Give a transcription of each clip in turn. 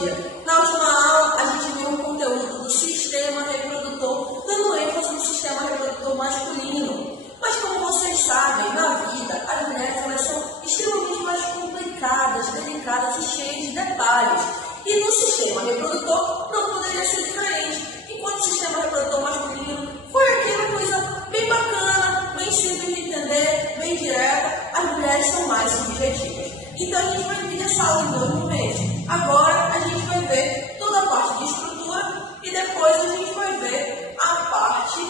ginecologia. Na última aula, a gente viu um conteúdo do sistema reprodutor, dando ênfase no sistema reprodutor masculino. Mas como vocês sabem, na vida, as mulheres elas são extremamente mais complicadas, delicadas e cheias de detalhes. E no sistema reprodutor não poderia ser diferente. Enquanto o sistema reprodutor masculino foi aquela coisa bem bacana, bem simples de entender, bem direta, as mulheres são mais subjetivas. Então a gente vai dividir essa aula em 2 momentos. Agora a gente vai ver toda a parte de estrutura e depois a gente vai ver a parte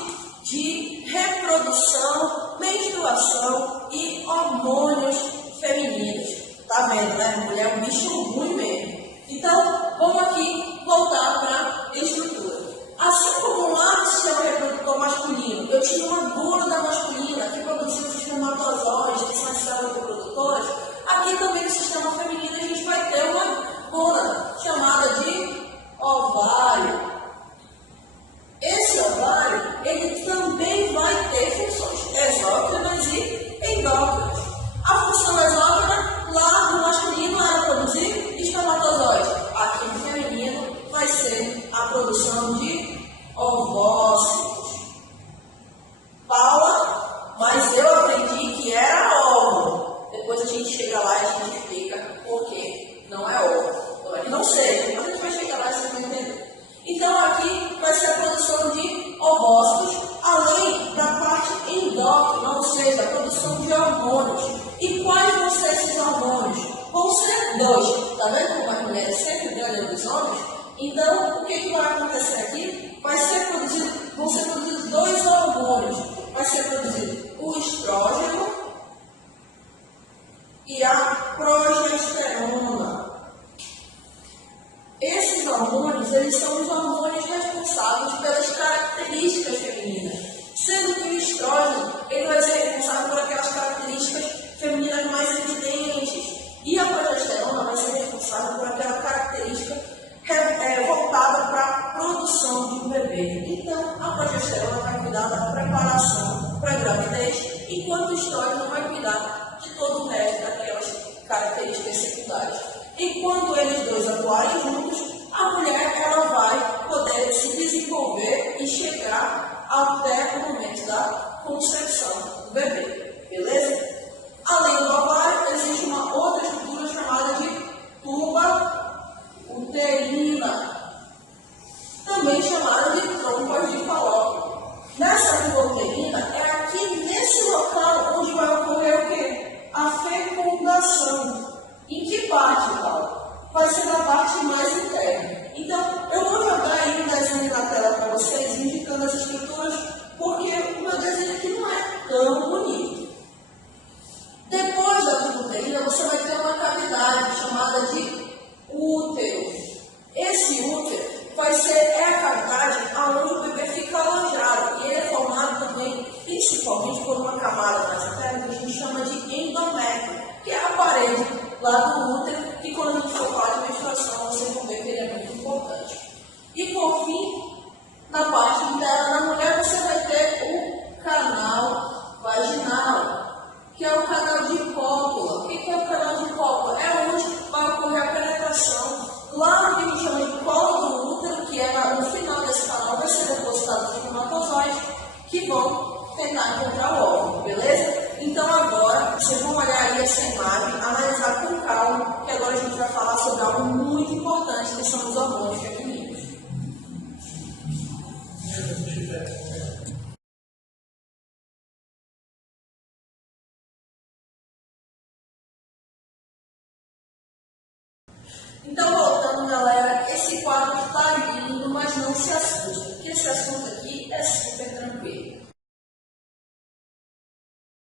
de reprodução, menstruação e hormônios femininos. Tá vendo, né? Mulher é um bicho ruim mesmo. Então, vamos aqui voltar para a estrutura. Assim como lá no sistema reprodutor masculino, eu tinha uma gônada masculina que produzia os espermatozoides, que são as células reprodutoras, aqui também no sistema feminino a gente vai ter uma gônada chamada de ovário. Esse ovário, ele também vai ter funções exócrinas e endócrinas. A função exócrina, lá no masculino, era produzir espermatozoides. Aqui no feminino, vai ser a produção de ovócitos. Paula, mas eu aprendi que era óvulo. Depois a gente chega lá e a gente explica por quê. Não é óvulo. Eu não sei, mas a gente vai chegar lá e vocês vão entender. Então, aqui vai ser a produção de ovócitos, além da parte endócrina, ou seja, a produção de hormônios. E quais vão ser esses hormônios? Vão ser 2. Está vendo como as mulheres sempre ganham dos homens? Então, o que vai acontecer aqui? Vão ser produzidos 2 hormônios. Vai ser produzido o estrógeno e a progesterona. Esses hormônios, eles são os hormônios responsáveis pelas características femininas. Sendo que o estrógeno, ele vai ser responsável por aquelas características femininas mais evidentes. E a progesterona vai ser responsável por aquela característica voltada para a produção de um bebê. Então, a progesterona vai cuidar da preparação para a gravidez, enquanto o estrógeno vai cuidar de todo o resto daquelas características secundárias. E quando eles dois atuarem juntos, a mulher ela vai poder se desenvolver e chegar até o momento da concepção do bebê. Beleza? Além do ovário, existe uma outra estrutura chamada de tuba uterina, também chamada de trompas de Falópio. Nessa tuba uterina, é aqui nesse local onde vai ocorrer o quê? A fecundação. Em que parte, Paulo? Vai ser na parte mais interna. Então, eu vou jogar aí um desenho na tela para vocês, indicando as estruturas, porque o meu desenho aqui não é tão bonito. Depois da tuba uterina, você vai ter uma cavidade chamada de útero. Esse útero vai ser a cavidade onde o bebê fica alojado. E ele é formado também, principalmente, por uma camada mais interna que a gente chama de endométrio, que é a parede lá do útero, que quando a gente for falar de menstruação, vocês vão ver que ele é muito importante. E por fim, na parte interna da mulher, você vai ter o canal vaginal, que é o canal de cópula. O que é o canal de cópula? É onde vai ocorrer a penetração. Lá no que a gente chama de colo do útero, que é no final desse canal, vai ser depositado os espermatozoides, que vão tentar encontrar o óvulo, beleza? Então agora, vocês vão olhar aí essa imagem, analisar com calma, que agora a gente vai falar sobre algo muito importante, que são os hormônios femininos. Então, voltando, galera, esse quadro está lindo, mas não se assuste, porque esse assunto aqui é super tranquilo.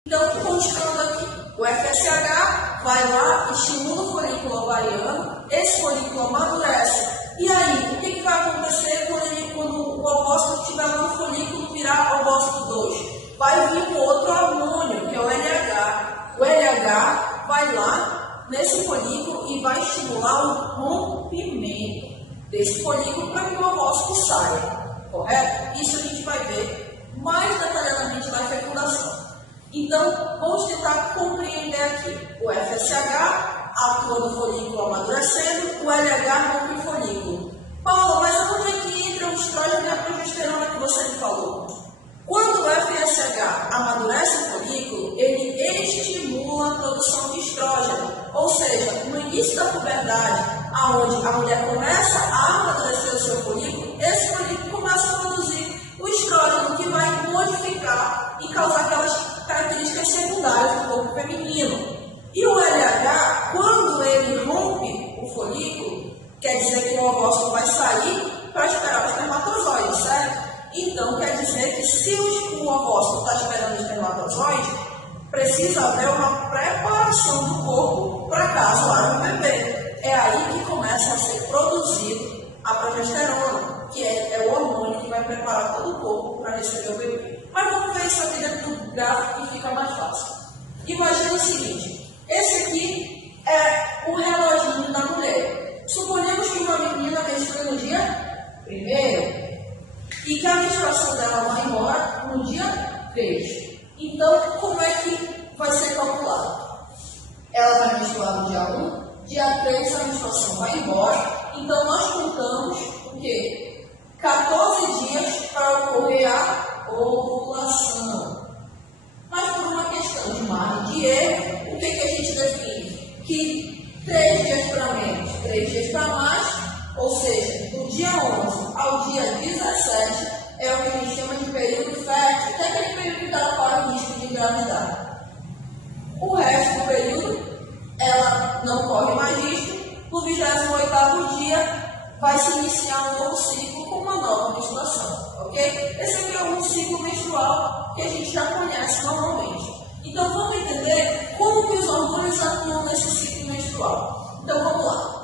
Então, continuando aqui, o FSH vai lá, estimula o folículo ovariano, esse folículo amadurece. E aí, o que vai acontecer quando o ovócito estiver lá no folículo virar ovócito 2? Vai vir um outro hormônio, que é o LH. O LH vai lá nesse folículo e vai estimular o rompimento desse folículo para que o ovócito saia, correto? Isso a gente vai ver mais detalhadamente na fecundação. Então, vamos tentar compreender aqui. O FSH atua no folículo amadurecendo, o LH rompe o folículo. Quando o FSH amadurece o folículo, ele estimula a produção de estrógeno. Ou seja, no início da puberdade, onde a mulher começa a amadurecer o seu folículo, esse folículo começa a produzir o estrógeno, que vai modificar e causar aquelas características secundárias do corpo feminino. E o LH, quando ele rompe o folículo, quer dizer que o ovócito vai sair para esperar o espermatozoide, certo? Então, quer dizer que se o ovócito está esperando o espermatozoide, precisa haver uma preparação do corpo para caso haja um bebê. É aí que começa a ser produzido a progesterona, que é o hormônio que vai preparar todo o corpo para receber o bebê. Mas vamos ver isso aqui dentro do gráfico que fica mais fácil. Imagina o seguinte, esse aqui é o reloginho da mulher. Suponhamos que uma menina menstrua no dia 1º e que a menstruação dela vai embora no dia 3. Então, como é que vai ser calculado? Ela vai menstruar no dia 1, dia 3 a menstruação vai embora. Então, nós contamos o quê? 14 dias para ocorrer a ovulação. Mas por uma questão de margem de erro, o que a gente define? Que 3 dias para menos, 3 dias para mais, ou seja, do dia 11 ao dia 17 é o que a gente chama de período fértil, que é aquele período que dá para o risco de engravidar. O resto do período, ela não corre mais risco. No 28º dia, vai se iniciar um novo ciclo com uma nova menstruação, ok? Esse aqui é um ciclo menstrual que a gente já conhece normalmente. Então, vamos entender como que os hormônios atuam nesse ciclo menstrual. Então, vamos lá.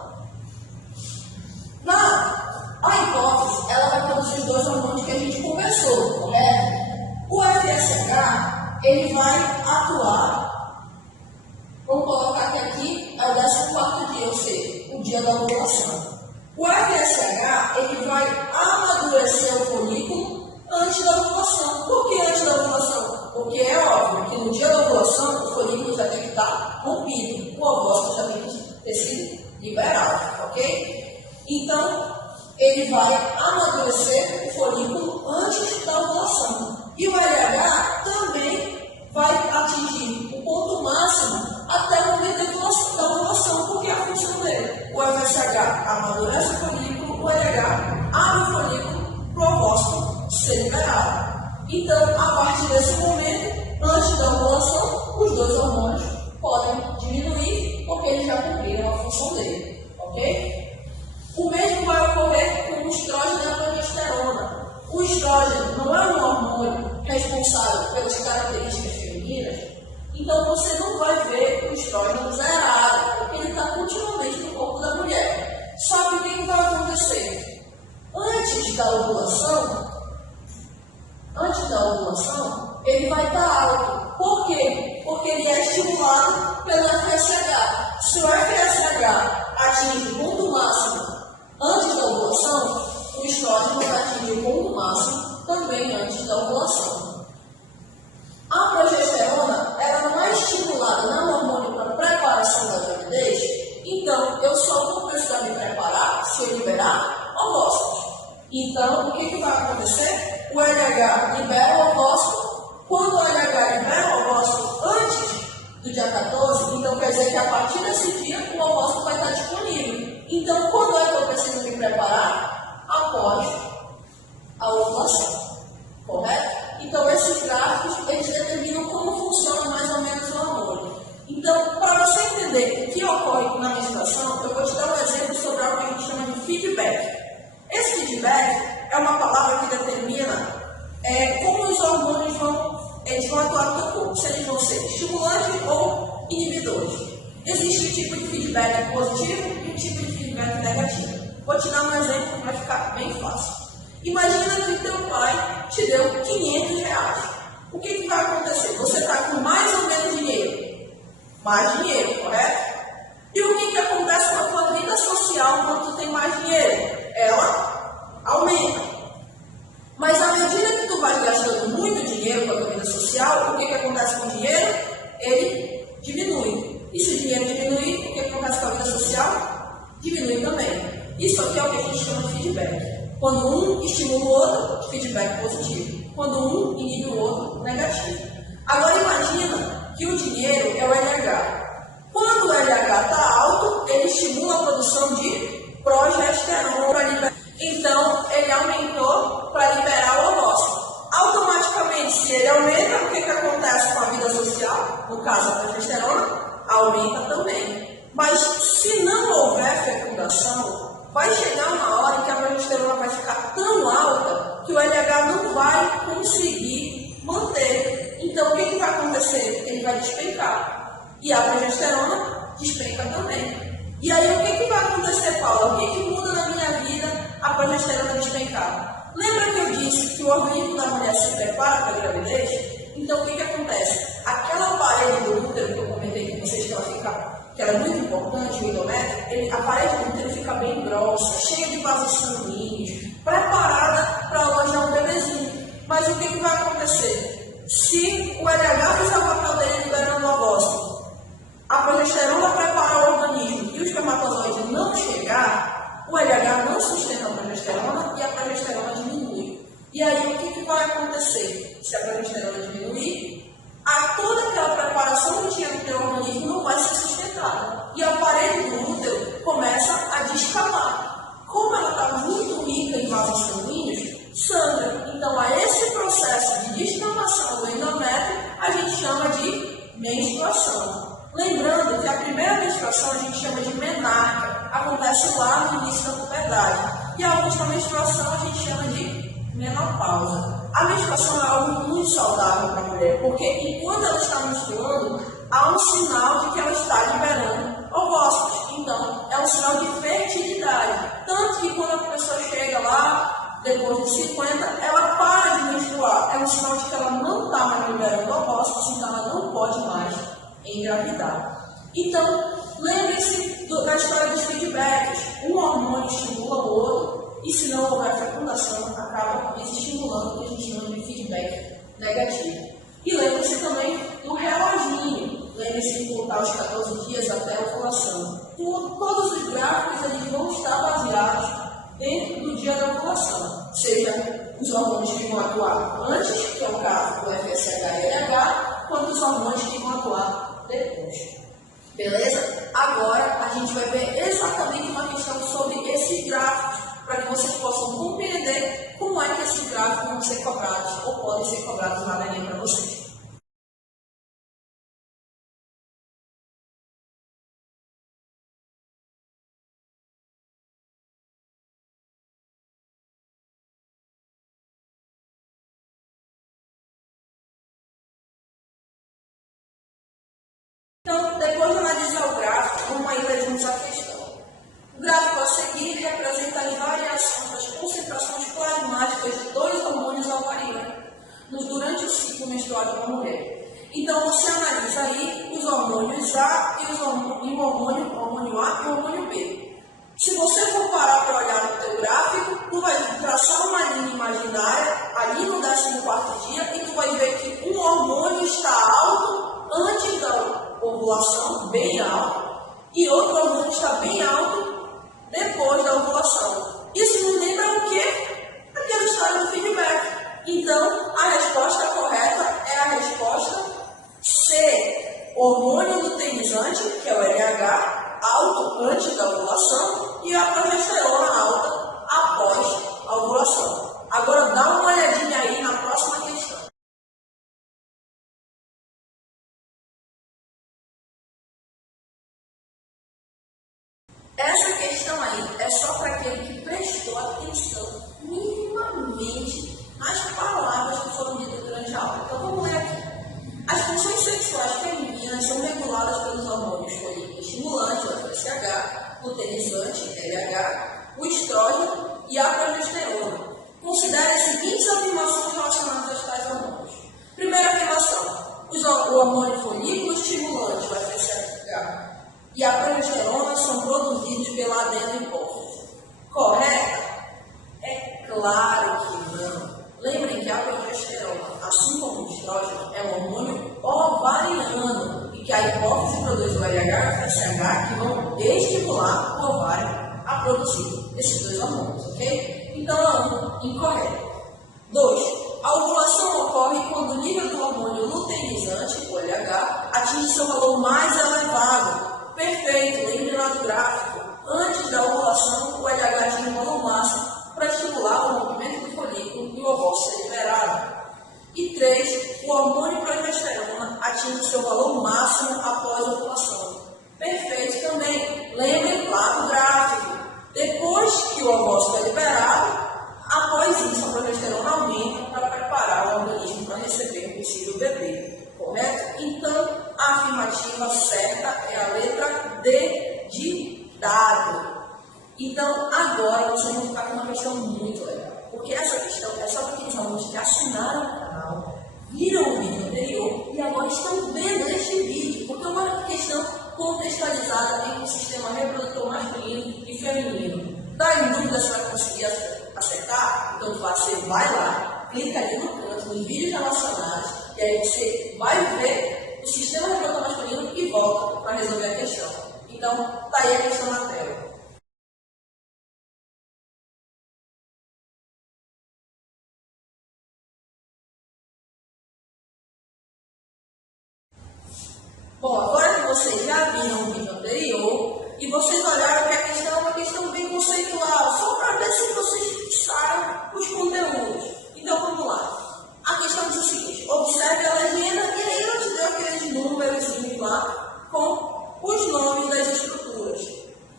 A hipófise, ela vai produzir os 2 hormônios que a gente conversou, correto? O FSH, ele vai atuar, vamos colocar que aqui é o 14º dia, ou seja, o dia da ovulação. O FSH, ele vai amadurecer o folículo antes da ovulação. Por que antes da ovulação? Porque é óbvio que no dia da ovulação, o folículo já tem que estar rompido, o ovócito já tem que ter sido liberado, ok? Então, ele vai amadurecer o folículo antes da ovulação. E o LH também vai atingir o ponto máximo até o momento da ovulação, porque é a função dele. O FSH amadurece o folículo, o LH abre o folículo para o ovócito ser liberado. Então, a partir desse momento, antes da ovulação, os 2 hormônios podem diminuir, porque eles já cumpriram a função dele, ok? O mesmo vai ocorrer com o estrógeno e a progesterona. O estrógeno não é um hormônio responsável pelas características femininas, então você não vai ver o estrógeno zerado, porque ele está continuamente no corpo da mulher. Só que o que vai acontecer? Antes da ovulação, ele vai estar alto. Por quê? Porque ele é estimulado pelo FSH. Se o FSH atinge o ponto máximo antes da ovulação, o estrógeno vai atingir o ponto máximo também antes da ovulação. A progesterona, ela não é estimulada, não é um hormônio para preparação da gravidez, então eu só vou precisar me preparar se eu liberar ovócitos. Então, o que vai acontecer? O LH libera o ovócito. Quando o LH libera o ovócito antes do dia 14, então quer dizer que a partir desse dia o ovócito vai estar disponível. Então, quando é que eu preciso me preparar? Após a ovulação, correto? Então, esses gráficos, eles determinam como funciona mais ou menos o hormônio. Então, para você entender o que ocorre na menstruação, eu vou te dar um exemplo sobre algo que a gente chama de feedback. Esse feedback é uma palavra que determina como os hormônios vão atuar no teu corpo, se eles vão ser estimulantes ou inibidores. Existe um tipo de feedback positivo e um tipo de feedback negativo. Vou te dar um exemplo para ficar bem fácil. Imagina que teu pai te deu R$500. O que vai acontecer? Você está com mais ou menos dinheiro? Mais dinheiro, correto? E o que acontece com a tua vida social quando tu tem mais dinheiro? Ela aumenta. Mas à medida que tu vai gastando muito dinheiro com a tua vida social, o que acontece com o dinheiro? Ele diminui. E se o dinheiro diminuir, o que acontece com a vida social? Diminui também. Isso aqui é o que a gente chama de feedback. Quando um estimula o outro, feedback positivo. quando um inibe o outro, negativo. Agora imagina que o dinheiro é o LH. Quando o LH está alto, ele estimula a produção de progesterona. Então, ele aumentou para liberar o ovócito. Automaticamente, se ele aumenta, o que acontece com a vida social? No caso, a progesterona aumenta também. Mas, se não houver fecundação, vai chegar uma hora em que a progesterona vai ficar tão alta que o LH não vai conseguir manter. Então, o que vai acontecer? Ele vai despencar. E a progesterona despenca também. E aí, o que vai acontecer, Paula? O que muda na minha vida a progesterona despencar? Lembra que eu disse que o organismo da mulher se prepara para a gravidez? Então, o que acontece? Aquela parede do útero que eu comentei com vocês que ela é muito importante, o endométrio, a parede do útero fica bem grossa, cheia de vasos sanguíneos, preparada para alojar um bebezinho. Mas o que vai acontecer? Se o LH fizer o papel dele liberando o ovócito, a progesterona preparar o organismo e o espermatozoide não chegar, o LH não sustenta a progesterona e a progesterona diminui. E aí o que vai acontecer? Se a progesterona diminuir, toda aquela preparação que tinha no teu organismo não vai ser sustentada. E a parede do útero começa a descamar. Como ela está muito rica em vasos sanguíneos, sangra. Então, a esse processo de descamação do endométrio, a gente chama de menstruação. Lembrando que a primeira menstruação a gente chama de menarca, acontece lá no início da puberdade. E a última menstruação a gente chama de menopausa. A menstruação é algo muito saudável para a mulher, porque enquanto ela está menstruando, há um sinal de que ela está liberando ovócitos. Então, é um sinal de fertilidade. Tanto que quando a pessoa chega lá, depois dos 50, ela para de menstruar. É um sinal de que ela não está mais liberando ovócitos, então ela não pode mais engravidar. Então, lembre-se da história dos feedbacks. Um hormônio estimula o outro, e se não houver fecundação, acaba desestimulando o que a gente chama de feedback negativo. E lembre-se também do reloginho. Lembre-se de contar os 14 dias até a ovulação. Todos os gráficos eles vão estar baseados dentro do dia da ovulação. Seja os hormônios que vão atuar antes, que é o caso do FSH e LH, quanto os hormônios que vão atuar depois. Beleza? Agora a gente vai ver exatamente uma questão sobre esses gráficos, para que vocês possam compreender como é que esses gráficos vão ser cobrados ou podem ser cobrados lá na Enem para vocês. Então, depois de analisar o gráfico, vamos aí ver juntos a questão. O gráfico a seguir representa as variações das concentrações plasmáticas de dois hormônios ovarianos durante o ciclo menstrual de uma mulher. Então, você analisa aí os hormônios A e o hormônio A e o hormônio B. Se você for parar para olhar no teu gráfico, tu vai traçar uma linha imaginária ali no 14º dia e tu vai ver que um hormônio está alto antes da ovulação, bem alto, e outro hormônio está bem alto depois da ovulação. Isso nos lembra o quê? Aquela história do feedback. Então, a resposta correta é a resposta C. Hormônio luteinizante, que é o LH, alto antes da ovulação, e a progesterona alta após a ovulação. Agora, dá uma olhadinha aí na próxima questão. Essa questão aí é só para aquele que prestou atenção minimamente nas palavras que foram ditas durante a aula. Então vamos ler aqui. As funções sexuais femininas são reguladas pelos hormônios estimulantes, o FSH, luteinizante, LH, o estrógeno e a progesterona. Considere as seguintes afirmações relacionadas a tais hormônios. Primeira afirmação: o hormônio folículo estimulante, o FSH, e a progesterona são produzidos pela adeno-hipófise. Correto? É claro que não. Lembrem que a progesterona, assim como o estrógeno, é um hormônio ovariano e que a hipófise produz o LH e o FSH que vão estimular o ovário a produzir esses dois hormônios, ok? Então, 1, incorreto. 2, a ovulação Perfeito, lembre lá do gráfico. Antes da ovulação, o LH atinge o valor máximo para estimular o movimento do folículo e o ovócito é liberado. E 3, o hormônio progesterona atinge seu valor máximo após a ovulação. Perfeito também. Lembrem lá do gráfico. Depois que o ovócito é liberado, após isso a progesterona aumenta para preparar o organismo para receber o possível bebê. Correto? Então, a afirmativa certa é a letra D de dado. Então, agora vocês vão ficar com uma questão muito legal. Porque essa questão é só para aqueles alunos que assinaram o canal, viram o vídeo anterior e agora estão vendo este vídeo. Porque é uma questão contextualizada entre o sistema reprodutor masculino e feminino. Está em dúvida se vai conseguir acertar? Então você vai lá, clica ali no canto, nos vídeos relacionados, e aí você vai ver o sistema reprodutor masculino e volta para resolver a questão. Então, está aí a questão na tela. Bom, agora que vocês já viram o vídeo anterior e vocês olharam que a questão é uma questão bem conceitual, só para ver se vocês fixaram os conteúdos. Então vamos lá. A questão diz o seguinte: observe a legenda e aí ela te deu aqueles números lá com os nomes das estruturas.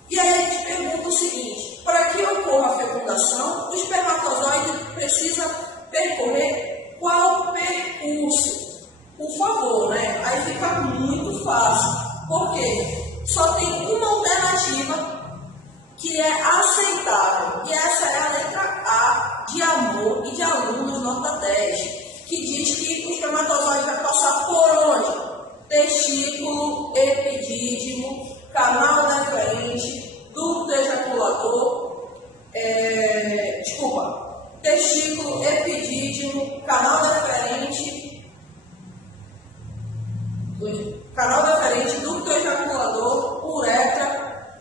E aí a gente pergunta o seguinte: para que ocorra a fecundação, o espermatozoide precisa percorrer qual percurso? Por favor, né? Aí fica muito fácil. Por quê? Só tem uma alternativa que é aceitável. E essa é a letra A de amor e de alunos, nota 10. Que diz que o espermatozoide vai passar por onde? Testículo, epidídimo, canal deferente, ducto ejaculador, testículo, epidídimo, canal deferente, ducto ejaculador, uretra,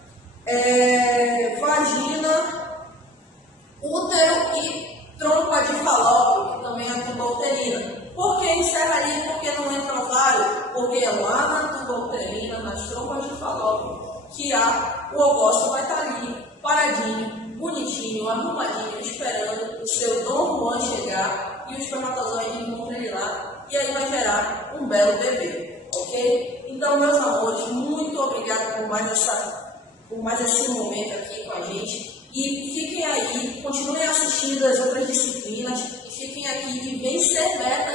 vagina, útero e trompa de falópio, que também é a tuba uterina. Por que encerra ali? Por que não entra ovário? Porque é lá na tuba uterina, nas trompas de falópio, que o ovócito vai estar ali, paradinho, bonitinho, arrumadinho, esperando o seu Dom Juan chegar e o espermatozoide encontra ele lá, e aí vai gerar um belo bebê. Ok? Então, meus amores, muito obrigada por mais esse momento aqui com a gente. E fiquem aí, continuem assistindo as outras disciplinas e fiquem aqui e bem ser meta